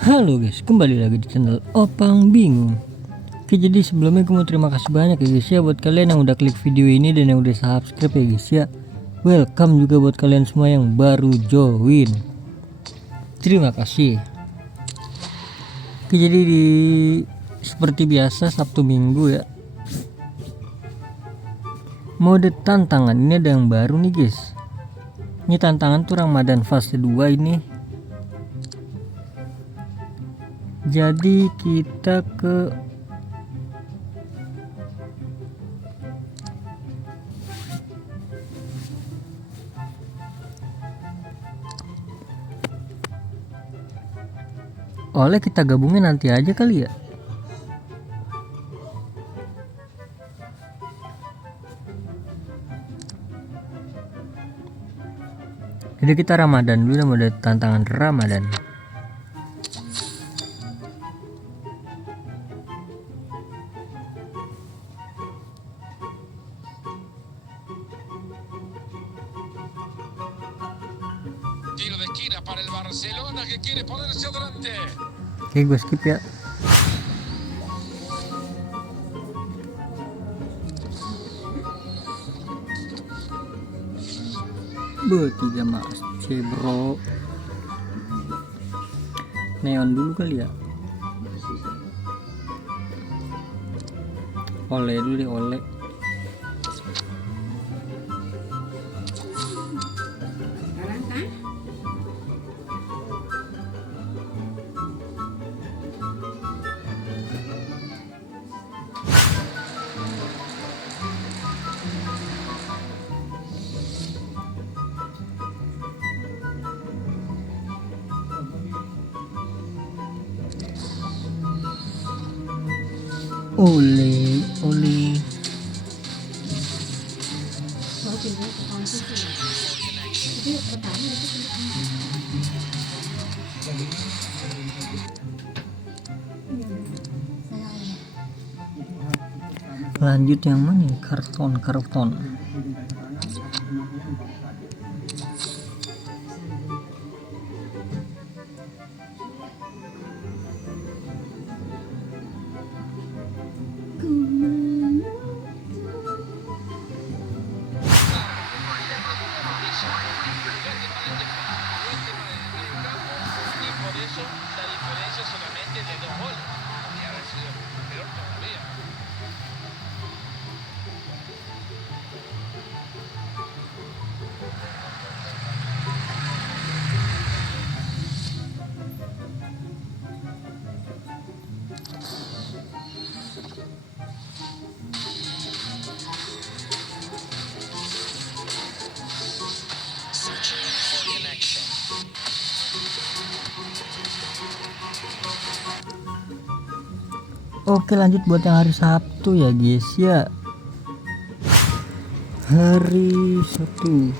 Halo guys, kembali lagi di channel Opang Bingung. Oke, jadi sebelumnya gue mau terima kasih banyak ya guys ya buat kalian yang udah klik video ini dan yang udah subscribe ya guys ya. Welcome juga buat kalian semua yang baru join. Terima kasih. Oke, jadi seperti biasa Sabtu Minggu ya, mode tantangan ini ada yang baru nih guys. Ini tantangan tuh Ramadan fase 2 ini. Jadi kita ke kita gabungin nanti aja kali ya. Jadi kita Ramadan dulu, mode tantangan Ramadan. Tiro de esquina para el Barcelona que quiere ponerse adelante. Oke, gue skip ya. Tiga mas bro. Neon dulu kali ya. Oleh dulu deh, oleh. Oleh. Lanjut yang mana? Karton. Y por eso la diferencia solamente de 2 goles. Y haber sido peor todavía. Oke, lanjut buat yang hari Sabtu ya guys ya. Hari Sabtu.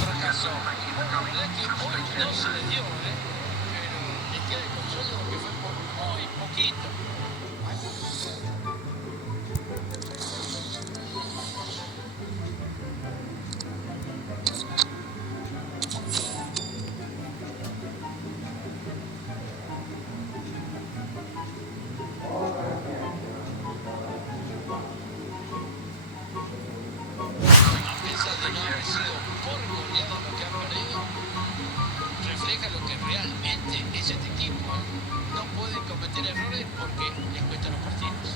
Fracasó. La verdad que hoy no se le dio, pero les queda el consuelo porque fue por muy poquito. haber sido por goleada lo que han perdido, refleja lo que realmente es este equipo. No pueden cometer errores porque les cuestan los partidos.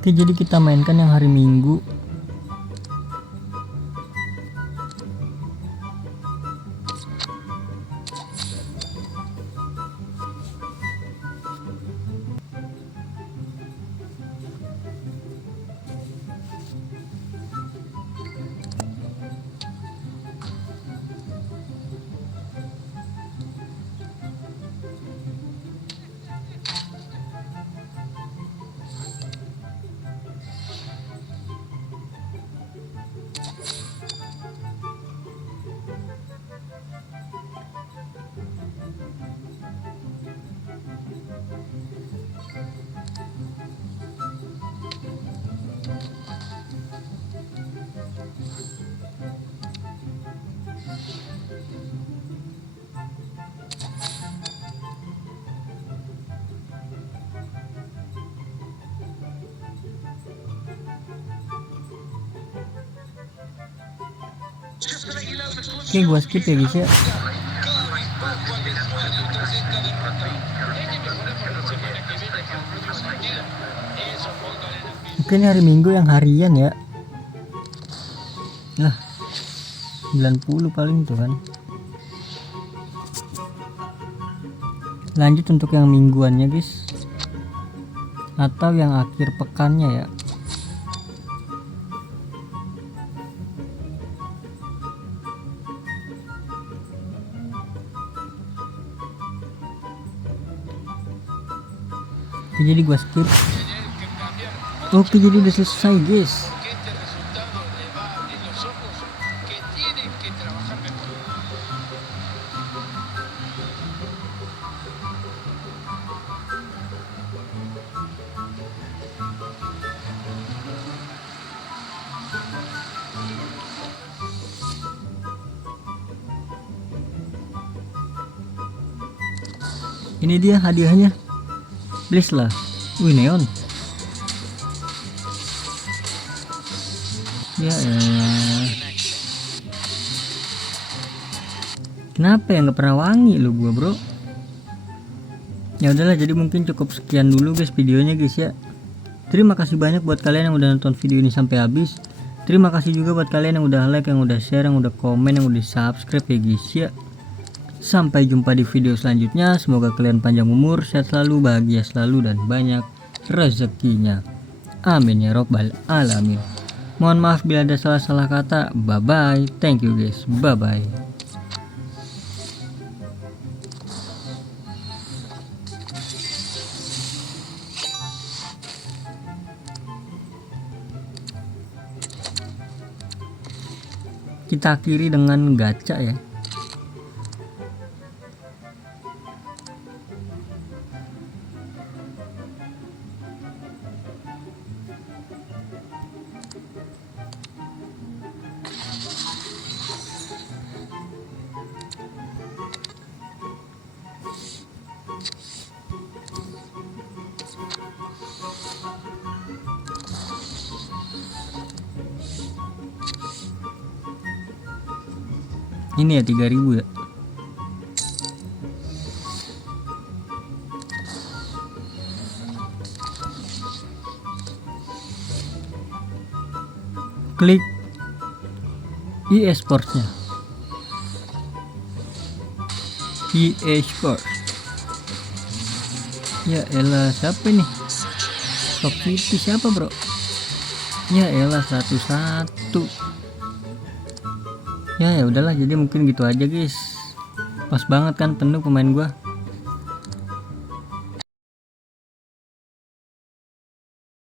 Oke, jadi kita mainkan yang hari Minggu. Oke, gua skip ya guys ya. Oke, ini hari Minggu yang harian ya. Lah 90 paling tuh kan. Lanjut untuk yang mingguannya guys, atau yang akhir pekannya ya. Oke, jadi gua skip. Oke, jadi udah selesai guys. Ini dia hadiahnya. Please lah. Wih, neon. Ya kenapa ya nggak pernah wangi lo gua bro. Ya udahlah, jadi mungkin cukup sekian dulu guys videonya guys ya. Terima kasih banyak buat kalian yang udah nonton video ini sampai habis. Terima kasih juga buat kalian yang udah like, yang udah share, yang udah komen, yang udah subscribe ya guys ya. Sampai jumpa di video selanjutnya. Semoga kalian panjang umur, sehat selalu, bahagia selalu, dan banyak rezekinya. Amin ya robbal alamin. Mohon maaf bila ada salah-salah kata. Bye bye. Thank you guys. Bye bye. Kita akhiri dengan gacha ya. Ini ya 3000 ya. Klik EA Sports-nya. EA Sports. Ya elah, siapa nih? Stock City siapa bro? Ya elah 101. Ya udahlah, jadi mungkin gitu aja guys. Pas banget kan penuh pemain gua.